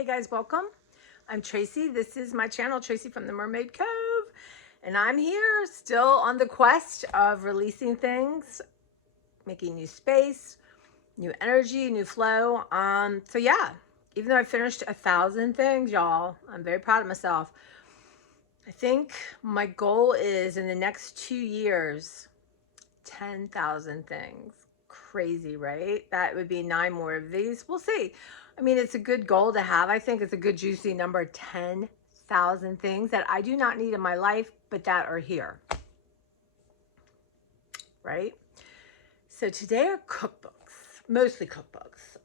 Hey guys, welcome. I'm Tracy. This is my channel, Tracy from the Mermaid Cove. And I'm here still on the quest of releasing things, making new space, new energy, new flow. So yeah, even though I finished 1,000 things, y'all, I'm very proud of myself. I think my goal is in the next 2 years, 10,000 things. Crazy, right? That would be 9 more of these. We'll see. I mean, it's a good goal to have. I think it's a good juicy number, 10,000 things that I do not need in my life, but that are here. Right? So today are cookbooks, mostly cookbooks.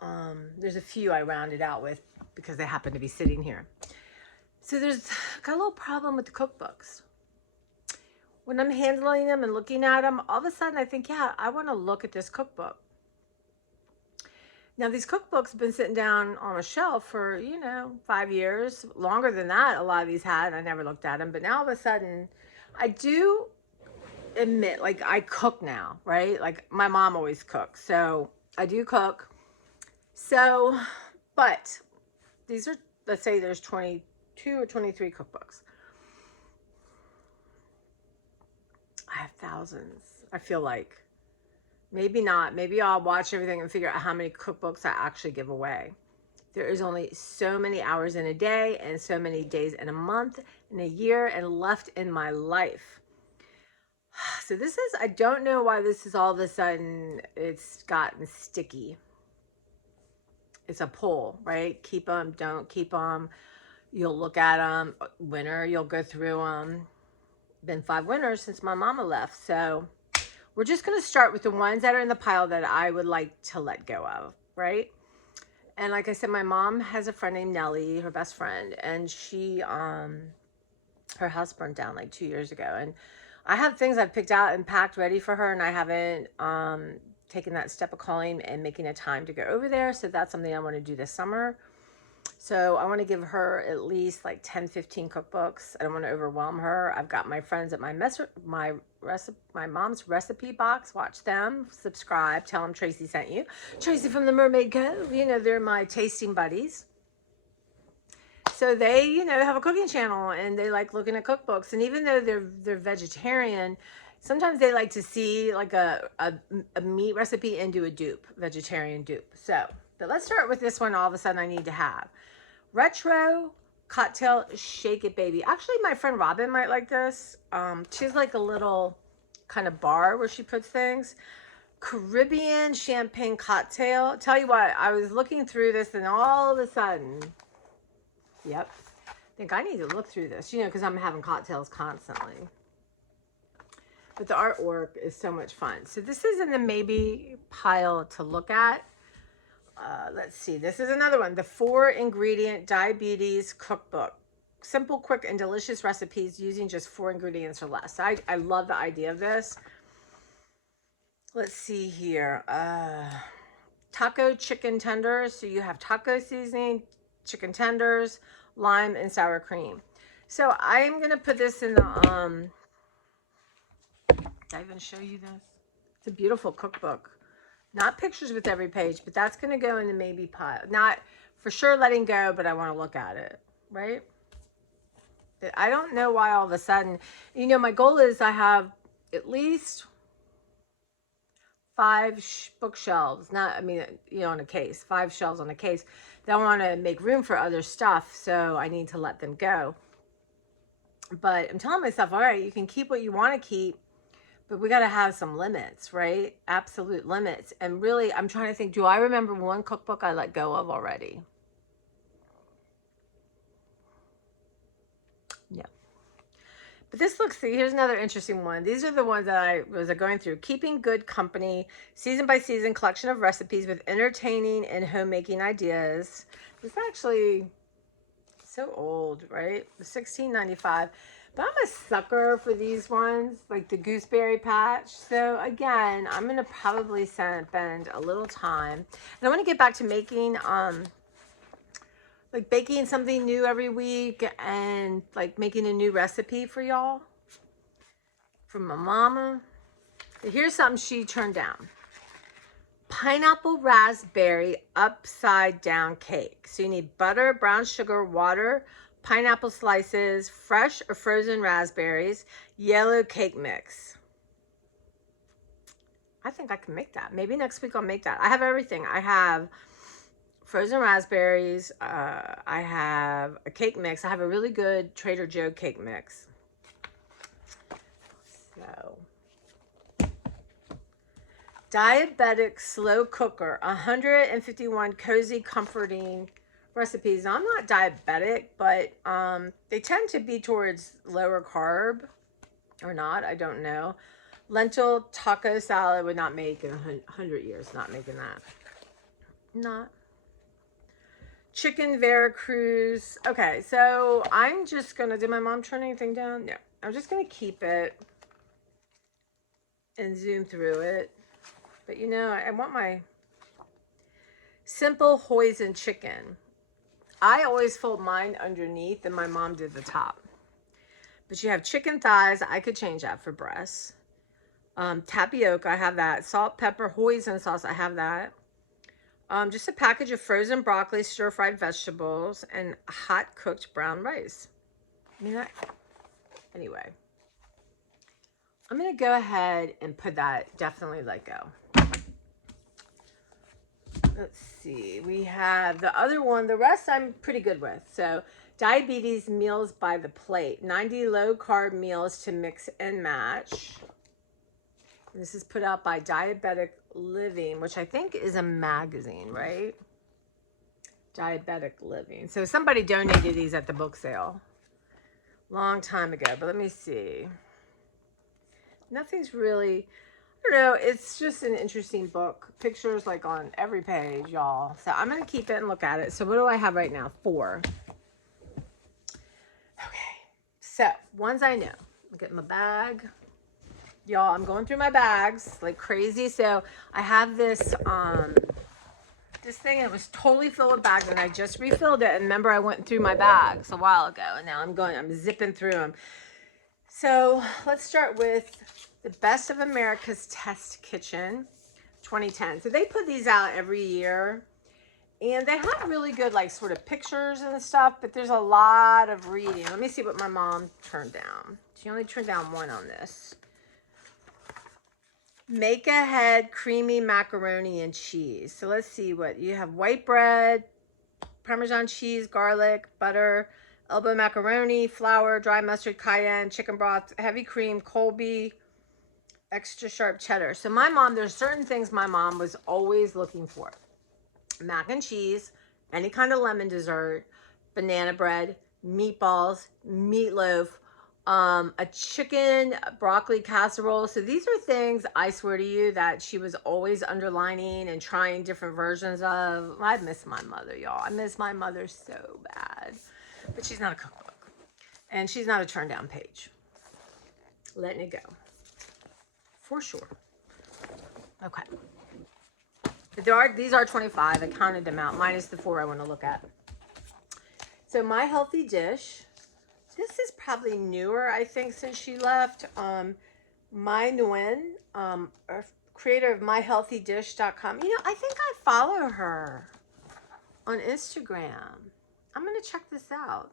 There's a few I rounded out with because they happen to be sitting here. So there's got a little problem with the cookbooks. When I'm handling them and looking at them, all of a sudden I think, yeah, I want to look at this cookbook. Now, these cookbooks have been sitting down on a shelf for, 5 years, longer than that. A lot of these had. I never looked at them. But now all of a sudden, I do admit, like, I cook now, right? Like, my mom always cooks. So I do cook. So, but these are, let's say there's 22 or 23 cookbooks. I have thousands, I feel like. Maybe not. Maybe I'll watch everything and figure out how many cookbooks I actually give away. There is only so many hours in a day and so many days in a month, in a year, and left in my life. So this is, I don't know why this is all of a sudden, it's gotten sticky. It's a pull, right? Keep them, don't keep them. You'll look at them. Winter, you'll go through them. Been 5 winters since my mama left. So we're just going to start with the ones that are in the pile that I would like to let go of, right? And like I said, my mom has a friend named Nellie, her best friend, and she, her house burned down like 2 years ago. And I have things I've picked out and packed ready for her, and I haven't taken that step of calling and making a time to go over there. So that's something I want to do this summer. So I want to give her at least like 10, 15 cookbooks. I don't want to overwhelm her. I've got my friends at my mom's recipe box. Watch them, subscribe, tell them Tracy sent you. Tracy from the Mermaid Cove. They're my tasting buddies. So they, have a cooking channel and they like looking at cookbooks. And even though they're vegetarian, sometimes they like to see like a meat recipe and do a dupe, vegetarian dupe. So, but let's start with this one. All of a sudden I need to have retro cocktail shake it baby. Actually, my friend Robin might like this. She's like a little kind of bar where she puts things. Caribbean champagne cocktail. Tell you what, I was looking through this and all of a sudden, yep, I think I need to look through this, because I'm having cocktails constantly. But the artwork is so much fun. So this is in the maybe pile to look at. Let's see. This is another one. The 4-ingredient diabetes cookbook. Simple, quick, and delicious recipes using just 4 ingredients or less. I love the idea of this. Let's see here. Taco chicken tenders. So you have taco seasoning, chicken tenders, lime, and sour cream. So I'm going to put this in the... Did I even show you this? It's a beautiful cookbook. Not pictures with every page, but that's going to go in the maybe pile. Not for sure letting go, but I want to look at it, right? I don't know why all of a sudden, my goal is I have at least 5 bookshelves, on a case, 5 shelves on a case. Then I want to make room for other stuff, so I need to let them go. But I'm telling myself, all right, you can keep what you want to keep, but we got to have some limits, right? Absolute limits. And really, I'm trying to think, do I remember one cookbook I let go of already? No. But this looks, see, here's another interesting one. These are the ones that I was going through. Keeping Good Company, season by season collection of recipes with entertaining and homemaking ideas. This is actually so old, right? $16.95. But I'm a sucker for these ones, like the gooseberry patch. So again, I'm going to probably spend a little time. And I want to get back to making, like baking something new every week and like making a new recipe for y'all. From my mama. Here's something she turned down. pineapple raspberry upside down cake. So you need butter, brown sugar, water, pineapple slices, fresh or frozen raspberries, yellow cake mix. I think I can make that. Maybe next week I'll make that. I have everything. I have frozen raspberries. I have a cake mix. I have a really good Trader Joe cake mix. So, diabetic slow cooker, 151 cozy, comforting recipes. Now, I'm not diabetic, but they tend to be towards lower carb or not. I don't know. Lentil taco salad would not make in 100 years. Not making that. Not. Chicken Veracruz. Okay, so I'm just going to, did my mom turn anything down? No. I'm just going to keep it and zoom through it. But you know, I want my simple hoisin chicken. I always fold mine underneath and my mom did the top. But you have chicken thighs. I could change that for breasts. Tapioca, I have that. Salt, pepper, hoisin sauce, I have that. Just a package of frozen broccoli, stir-fried vegetables, and hot cooked brown rice. I mean, anyway. I'm going to go ahead and put that, definitely let go. Let's see. We have the other one. The rest I'm pretty good with. So, diabetes meals by the plate. 90 low-carb meals to mix and match. This is put out by Diabetic Living, which I think is a magazine, right? Diabetic Living. So somebody donated these at the book sale. Long time ago, but let me see. Nothing's really, I don't know, it's just an interesting book. Pictures like on every page, y'all. So I'm going to keep it and look at it. So what do I have right now? 4. Okay. So, ones I know. Look at my bag. Y'all, I'm going through my bags like crazy. So I have this this thing. It was totally filled with bags, and I just refilled it. And remember, I went through my bags a while ago, and now I'm zipping through them. So let's start with the Best of America's Test Kitchen 2010. So they put these out every year, and they have really good like sort of pictures and stuff, but there's a lot of reading. Let me see what my mom turned down. She only turned down 1 on this. Make ahead creamy macaroni and cheese. So let's see what you have. White bread, Parmesan cheese, garlic, butter, elbow macaroni, flour, dry mustard, cayenne, chicken broth, heavy cream, Colby, extra sharp cheddar. So my mom, there's certain things my mom was always looking for. Mac and cheese, any kind of lemon dessert, banana bread, meatballs, meatloaf, a chicken broccoli casserole. So these are things, I swear to you, that she was always underlining and trying different versions of. I miss my mother, y'all. I miss my mother so bad. But she's not a cookbook. And she's not a turn down page. Letting it go. For sure. Okay. But these are 25. I counted them out, minus the 4 I want to look at. So My Healthy Dish. This is probably newer, I think, since she left. Mai Nguyen, creator of myhealthydish.com. You know, I think I follow her on Instagram. I'm going to check this out.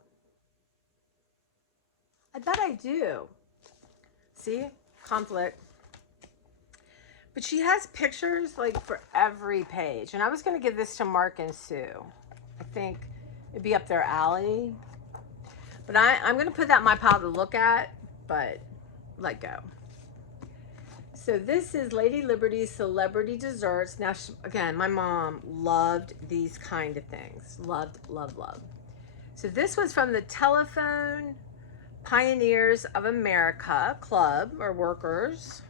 I bet I do. See? Conflict. But she has pictures like for every page. And I was going to give this to Mark and Sue. I think it'd be up their alley. But I'm going to put that in my pile to look at, but let go. So this is Lady Liberty's Celebrity Desserts. Now, again, my mom loved these kind of things. Loved, loved, loved. So this was from the Telephone Pioneers of America Club, or workers,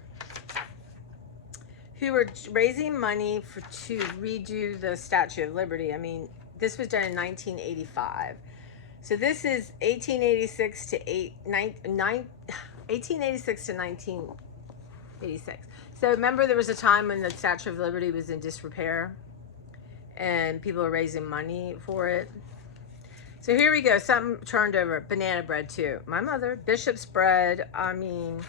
who were raising money to redo the Statue of Liberty. I mean, this was done in 1985. So this is 1886 to 1986. So remember, there was a time when the Statue of Liberty was in disrepair and people were raising money for it. So here we go. Something turned over. Banana bread too. My mother. Bishop's bread. I mean,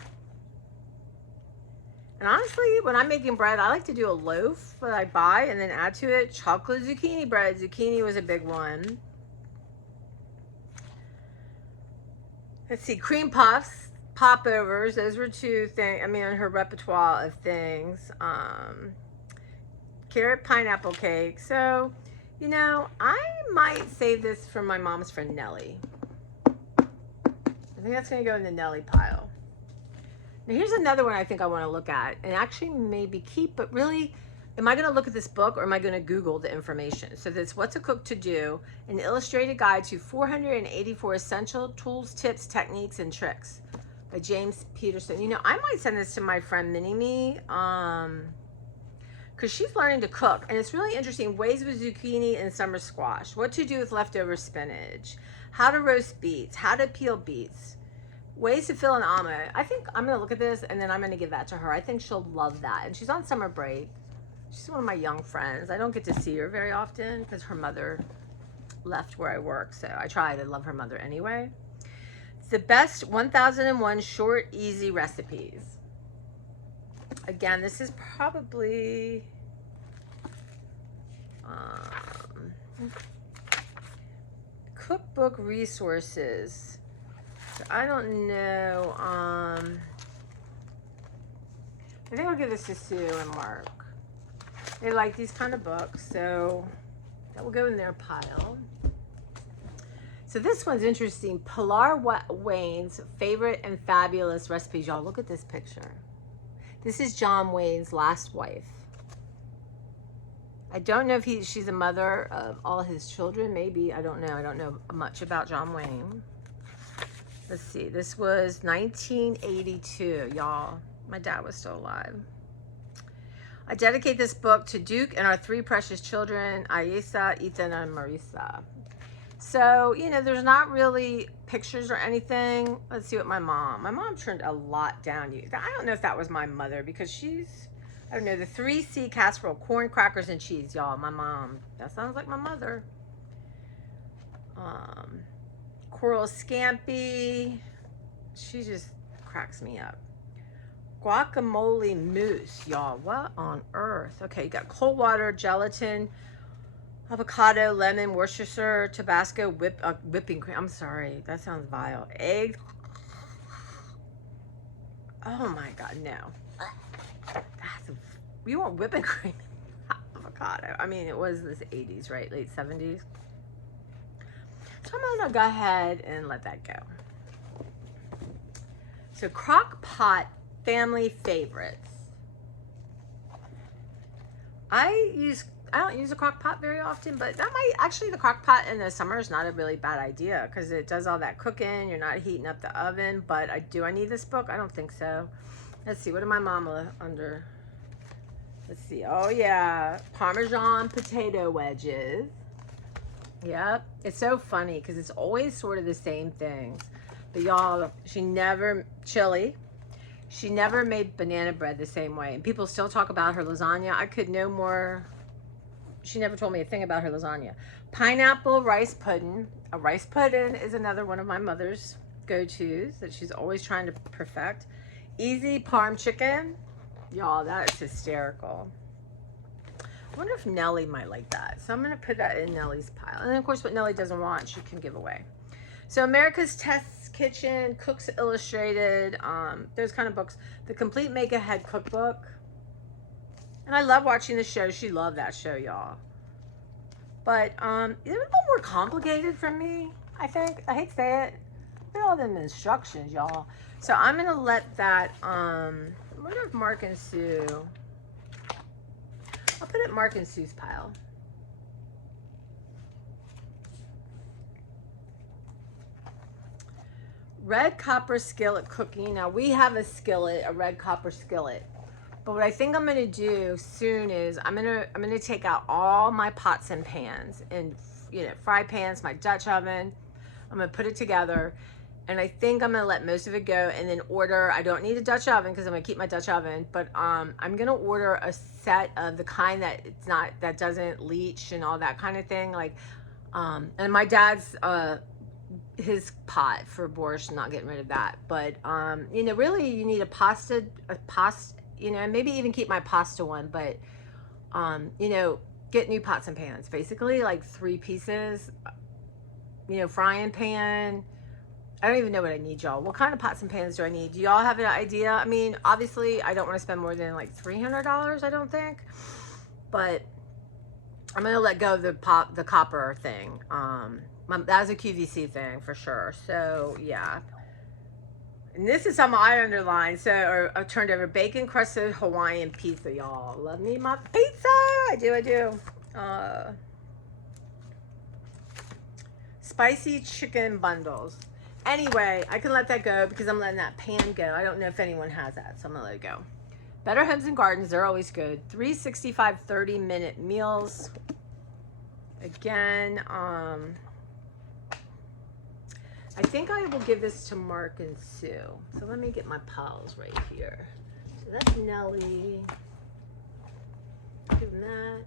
And honestly, when I'm making bread, I like to do a loaf that I buy and then add to it chocolate zucchini bread. Zucchini was a big one. Let's see, cream puffs, popovers. Those were two things, I mean, on her repertoire of things. Carrot pineapple cake. So, you know, I might save this for my mom's friend Nellie. I think that's going to go in the Nellie pile. Now, here's another one I think I want to look at and actually maybe keep, but really, am I going to look at this book or am I going to Google the information? So this What's a Cook to Do, an illustrated guide to 484 essential tools, tips, techniques, and tricks by James Peterson. You know, I might send this to my friend Mini-Me, because she's learning to cook, and it's really interesting. Ways with zucchini and summer squash, what to do with leftover spinach, how to roast beets, how to peel beets, ways to fill an omelet. I think I'm going to look at this, and then I'm going to give that to her. I think she'll love that, and she's on summer break. She's one of my young friends. I don't get to see her very often because her mother left where I work, so I try to love her mother anyway. It's the best 1001 short, easy recipes. Again, this is probably cookbook resources. So I don't know. I think I'll give this to Sue and Mark. They like these kind of books, so that will go in their pile. So this one's interesting. Pilar Wayne's favorite and fabulous recipes. Y'all, look at this picture. This is John Wayne's last wife. I don't know if she's a mother of all his children. Maybe, I don't know. I don't know much about John Wayne. Let's see. This was 1982, y'all. My dad was still alive. I dedicate this book to Duke and our three precious children, Ayesa, Ethan, and Marisa. So, you know, there's not really pictures or anything. Let's see what my mom turned a lot down. I don't know if that was my mother because she's, I don't know, the 3C casserole, corn, crackers, and cheese, y'all. My mom, that sounds like my mother. Coral Scampi, she just cracks me up. Guacamole mousse, y'all. What on earth? Okay, you got cold water, gelatin, avocado, lemon, Worcestershire, Tabasco, whipping cream. I'm sorry, that sounds vile. Egg. Oh my God, no. You want whipping cream? Avocado. I mean, it was this 80s, right? Late 70s. So I'm gonna go ahead and let that go. So crock pot family favorites. I don't use a crock pot very often, but that might actually, the crock pot in the summer is not a really bad idea because it does all that cooking. You're not heating up the oven, but do I need this book? I don't think so. Let's see, what did my mama under? Let's see. Oh yeah, Parmesan potato wedges. Yep, it's so funny because it's always sort of the same things. But y'all, she never made banana bread the same way. And people still talk about her lasagna. I could no more. She never told me a thing about her lasagna. Pineapple rice pudding. A rice pudding is another one of my mother's go-tos that she's always trying to perfect. Easy parm chicken. Y'all, that is hysterical. I wonder if Nellie might like that. So I'm going to put that in Nellie's pile. And then, of course, what Nellie doesn't want, she can give away. So America's Test Kitchen, Cooks Illustrated, those kind of books. The Complete Make-Ahead Cookbook. And I love watching the show. She loved that show, y'all. But it's a little more complicated for me, I think. I hate to say it. Look at all them instructions, y'all. So I'm going to let that, I wonder if Mark and Sue, I'll put it in Mark and Sue's pile. Red copper skillet cooking. Now we have a skillet, a red copper skillet. But what I think I'm gonna do soon is I'm gonna take out all my pots and pans and, you know, fry pans, my Dutch oven. I'm gonna put it together, and I think I'm gonna let most of it go and then order. I don't need a Dutch oven because I'm gonna keep my Dutch oven, but I'm gonna order a set of the kind that doesn't leach and all that kind of thing. Like, and my dad's his pot for borscht, not getting rid of that. But you know, really, you need a pasta you know, maybe even keep my pasta one, but, you know, get new pots and pans, basically like 3 pieces, you know, frying pan. I don't even know what I need, y'all. What kind of pots and pans do I need? Do y'all have an idea? I mean, obviously I don't want to spend more than like $300, I don't think, but I'm going to let go of the copper thing. That was a QVC thing for sure. So yeah. And this is something I underlined. So, or I turned over bacon crusted Hawaiian pizza, y'all. Love me my pizza. I do. Spicy chicken bundles. Anyway, I can let that go because I'm letting that pan go. I don't know if anyone has that, so I'm gonna let it go. Better Homes and Gardens, they're always good. 365 30-minute meals. Again, I think I will give this to Mark and Sue. So let me get my pals right here. So that's Nellie. Give them that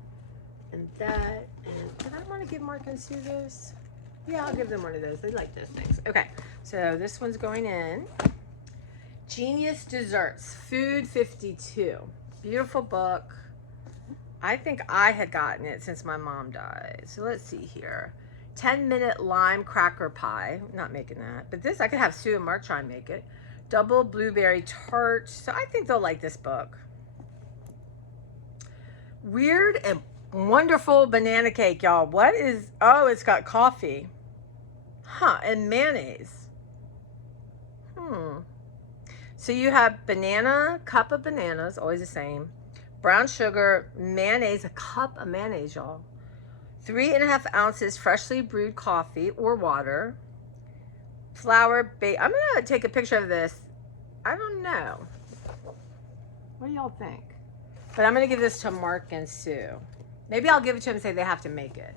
and that. And did I want to give Mark and Sue this? Yeah, I'll give them one of those. They like those things. Okay, so this one's going in. Genius Desserts, Food 52. Beautiful book. I think I had gotten it since my mom died. So let's see here. 10-minute lime cracker pie. I'm not making that. But this, I could have Sue and Mark try and make it. Double blueberry tart. So I think they'll like this book. Weird and wonderful banana cake, y'all. What is... Oh, it's got coffee. Huh, and mayonnaise. So you have banana, cup of bananas, always the same. Brown sugar, mayonnaise, a cup of mayonnaise, y'all. 3.5 ounces freshly brewed coffee or water. Flour, I'm going to take a picture of this. I don't know. What do y'all think? But I'm going to give this to Mark and Sue. Maybe I'll give it to them and say they have to make it.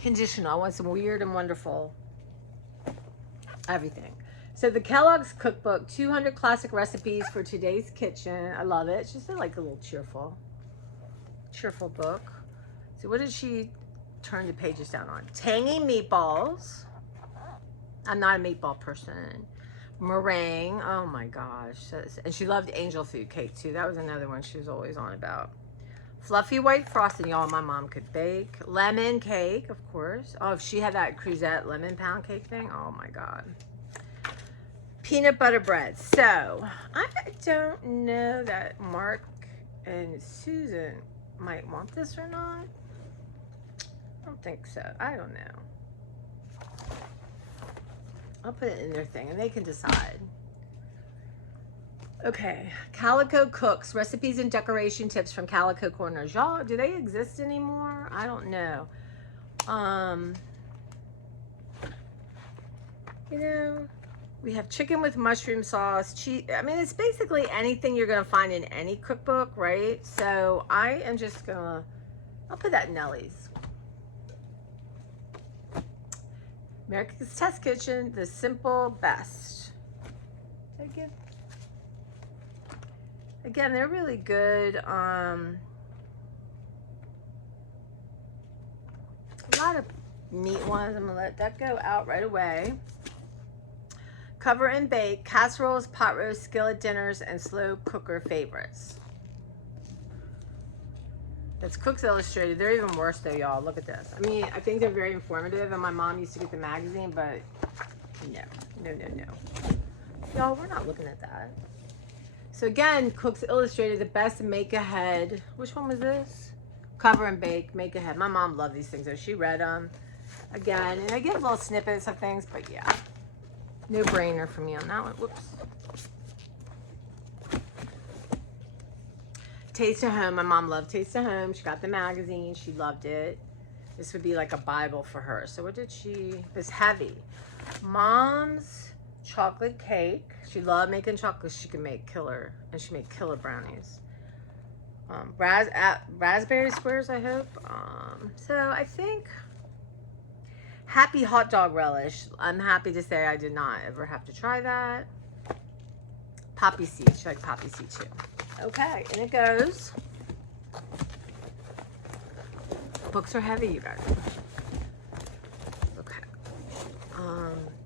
Conditional. I want some weird and wonderful everything. So the Kellogg's Cookbook, 200 classic recipes for today's kitchen. I love it. It's just like a little cheerful book. So what did she turn the pages down on? Tangy meatballs. I'm not a meatball person. Meringue. Oh my gosh. And she loved angel food cake too. That was another one she was always on about. Fluffy white frosting, y'all, my mom could bake. Lemon cake, of course. Oh, if she had that Cruzette lemon pound cake thing, oh my God. Peanut butter bread. So, I don't know that Mark and Susan might want this or not. I don't think so. I don't know. I'll put it in their thing and they can decide. Okay, Calico Cooks, recipes and decoration tips from Calico Corners. Y'all, do they exist anymore? I don't know. You know, we have chicken with mushroom sauce, cheese. I mean, it's basically anything you're going to find in any cookbook, right? So I am just going to, I'll put that in Nellie's. America's Test Kitchen, the simple best. Again, they're really good. A lot of meat ones. I'm going to let that go out right away. Cover and bake, casseroles, pot roast, skillet dinners, and slow cooker favorites. That's Cooks Illustrated. They're even worse though, y'all. Look at this. I mean, I think they're very informative, and my mom used to get the magazine, but no. Y'all, we're not looking at that. So again, Cooks Illustrated, the best make ahead. Which one was this? Cover and bake, make ahead. My mom loved these things, so she read them. Again, and I get little snippets of things, but yeah. No brainer for me on that one. Whoops. Taste of Home. My mom loved Taste of Home. She got the magazine. She loved it. This would be like a Bible for her. So what did she? It was heavy. Mom's chocolate cake. She loved making chocolate. She could make killer, and she made killer brownies. Raspberry squares, I hope. So I think Happy Hot Dog Relish. I'm happy to say I did not ever have to try that. Poppy seed. She liked poppy seed too. Okay, and it goes. Books are heavy, you guys. Okay.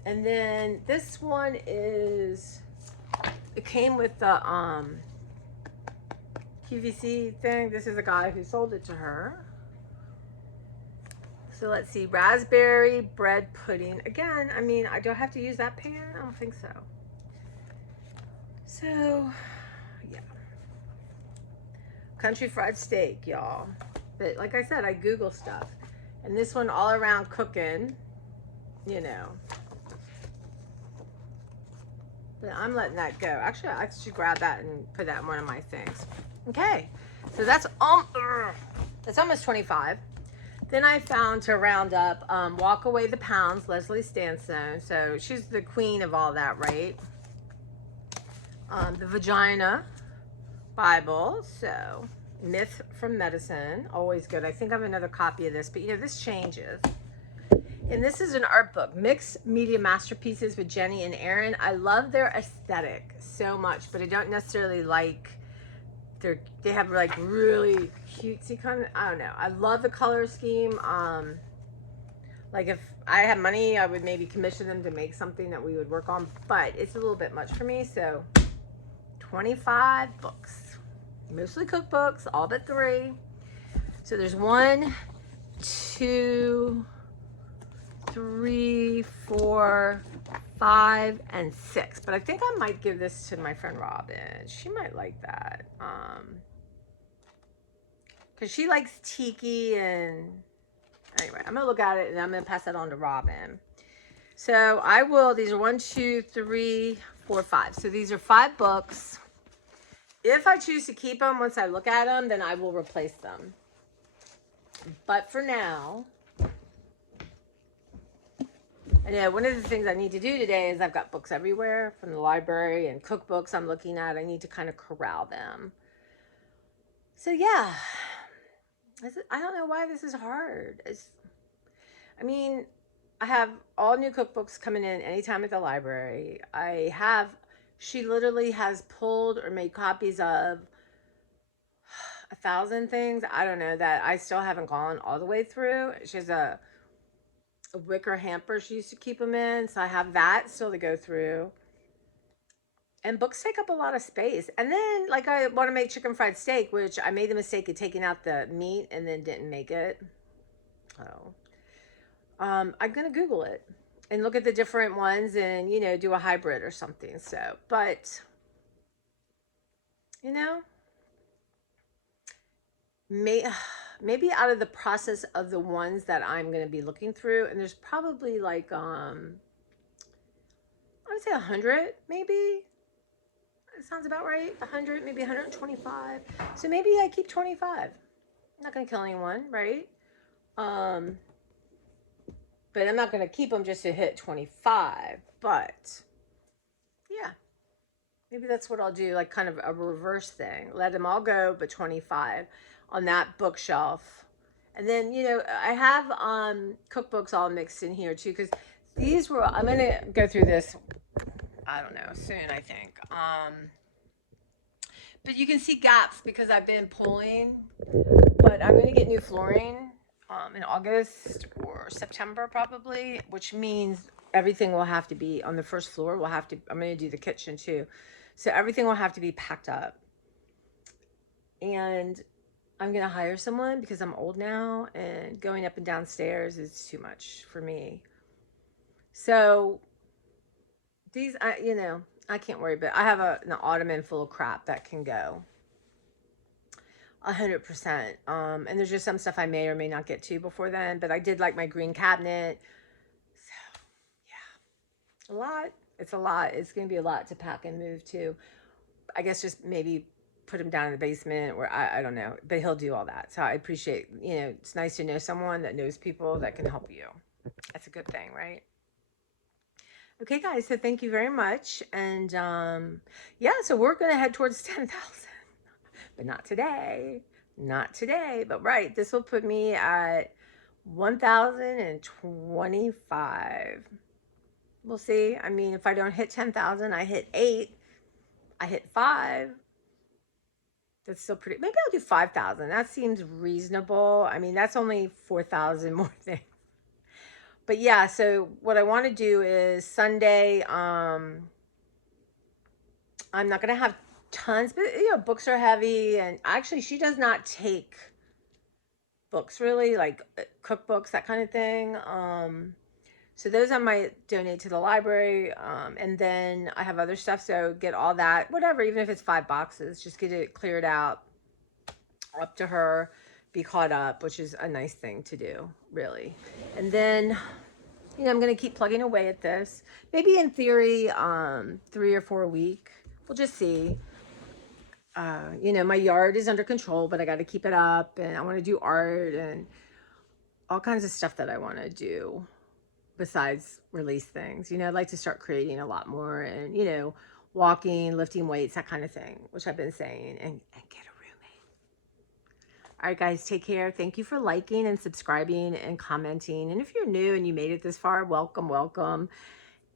And then this one is, it came with the QVC thing. This is the guy who sold it to her. So let's see, raspberry bread pudding. Again, I mean, I don't have to use that pan. I don't think so. So, yeah. Country fried steak, y'all. But like I said, I Google stuff. And this one all around cooking, you know. But I'm letting that go. Actually, I should grab that and put that in one of my things. Okay. So that's almost 25. Then I found to round up Walk Away the Pounds, Leslie Stanstone. So she's the queen of all that, right? The Vagina Bible. So Myth from Medicine. Always good. I think I have another copy of this, but you know, this changes. And this is an art book, Mixed Media Masterpieces with Jenny and Aaron. I love their aesthetic so much, but I don't necessarily like they have like really cutesy kind of, I don't know. I love the color scheme. Like if I had money, I would maybe commission them to make something that we would work on, but it's a little bit much for me. So 25 books, mostly cookbooks, all but 3. So there's 1, 2, 3, 4, 5, and 6. But I think I might give this to my friend Robin. She might like that. Because she likes tiki and... Anyway, I'm going to look at it and I'm going to pass that on to Robin. So I will... These are 1, 2, 3, 4, 5. So these are 5 books. If I choose to keep them, once I look at them, then I will replace them. But for now... I know one of the things I need to do today is I've got books everywhere from the library and cookbooks I'm looking at. I need to kind of corral them. So yeah, I don't know why this is hard. I mean, I have all new cookbooks coming in anytime at the library. She literally has pulled or made copies of 1,000 things. I don't know that I still haven't gone all the way through. She has a wicker hamper she used to keep them in, so I have that still to go through. And books take up a lot of space. And then like I want to make chicken fried steak, which I made the mistake of taking out the meat and then didn't make it. I'm gonna Google it and look at the different ones and, you know, do a hybrid or something. So, but you know, maybe out of the process of the ones that I'm going to be looking through, and there's probably like I would say 100, maybe. It sounds about right. 100, maybe 125. So maybe I keep 25. I'm not going to kill anyone, right? But I'm not going to keep them just to hit 25. But yeah, maybe that's what I'll do, like kind of a reverse thing. Let them all go, but 25 on that bookshelf. And then, you know, I have cookbooks all mixed in here too, because these were, I'm going to go through this, I don't know, soon, I think. But you can see gaps because I've been pulling, but I'm going to get new flooring in August or September probably, which means everything will have to be on the first floor. I'm going to do the kitchen too. So everything will have to be packed up. And I'm going to hire someone because I'm old now and going up and down stairs is too much for me. So these, you know, I can't worry, but I have an ottoman full of crap that can go 100%. And there's just some stuff I may or may not get to before then, but I did like my green cabinet. So yeah, a lot. It's a lot. It's going to be a lot to pack and move to. I guess just maybe put him down in the basement, or I don't know, but he'll do all that. So I appreciate, you know, it's nice to know someone that knows people that can help you. That's a good thing, right? Okay, guys, so thank you very much. And yeah, so we're going to head towards 10,000, but not today. Not today, but right. This will put me at 1,025. We'll see. I mean, if I don't hit 10,000, I hit 8. I hit 5. That's still pretty. Maybe I'll do 5,000. That seems reasonable. I mean, that's only 4,000 more things. But yeah, so what I want to do is Sunday, I'm not going to have tons, but you know, books are heavy, and actually she does not take books really, like cookbooks, that kind of thing. So those I might donate to the library. And then I have other stuff, so get all that, whatever, even if it's 5 boxes, just get it cleared out, up to her, be caught up, which is a nice thing to do, really. And then, you know, I'm going to keep plugging away at this. Maybe in theory, 3 or 4 a week. We'll just see. You know, my yard is under control, but I got to keep it up, and I want to do art and all kinds of stuff that I want to do besides release things. You know, I'd like to start creating a lot more, and, you know, walking, lifting weights, that kind of thing, which I've been saying, and get a roommate. All right, guys, take care. Thank you for liking and subscribing and commenting. And if you're new and you made it this far, welcome, welcome.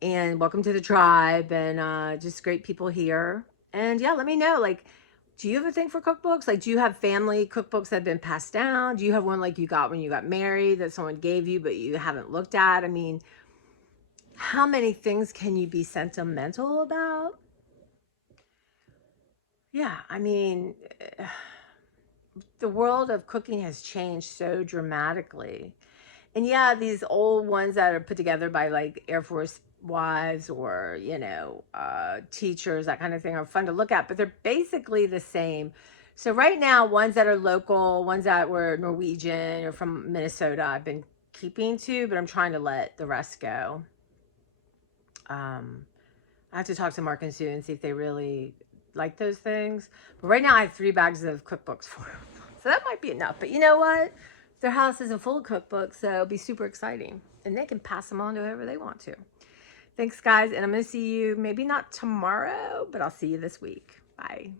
And welcome to the tribe, and just great people here. And yeah, let me know, like, do you have a thing for cookbooks? Like, do you have family cookbooks that have been passed down? Do you have one like you got when you got married that someone gave you but you haven't looked at? I mean, how many things can you be sentimental about? Yeah, I mean, the world of cooking has changed so dramatically. And yeah, these old ones that are put together by like Air Force wives or, you know, teachers, that kind of thing, are fun to look at, but they're basically the same. So right now, ones that are local, ones that were Norwegian or from Minnesota, I've been keeping to, but I'm trying to let the rest go. I have to talk to Mark and Sue and see if they really like those things. But right now I have 3 bags of cookbooks for them. So that might be enough. But you know what? Their house isn't full of cookbooks, so it'll be super exciting. And they can pass them on to whoever they want to. Thanks, guys. And I'm going to see you maybe not tomorrow, but I'll see you this week. Bye.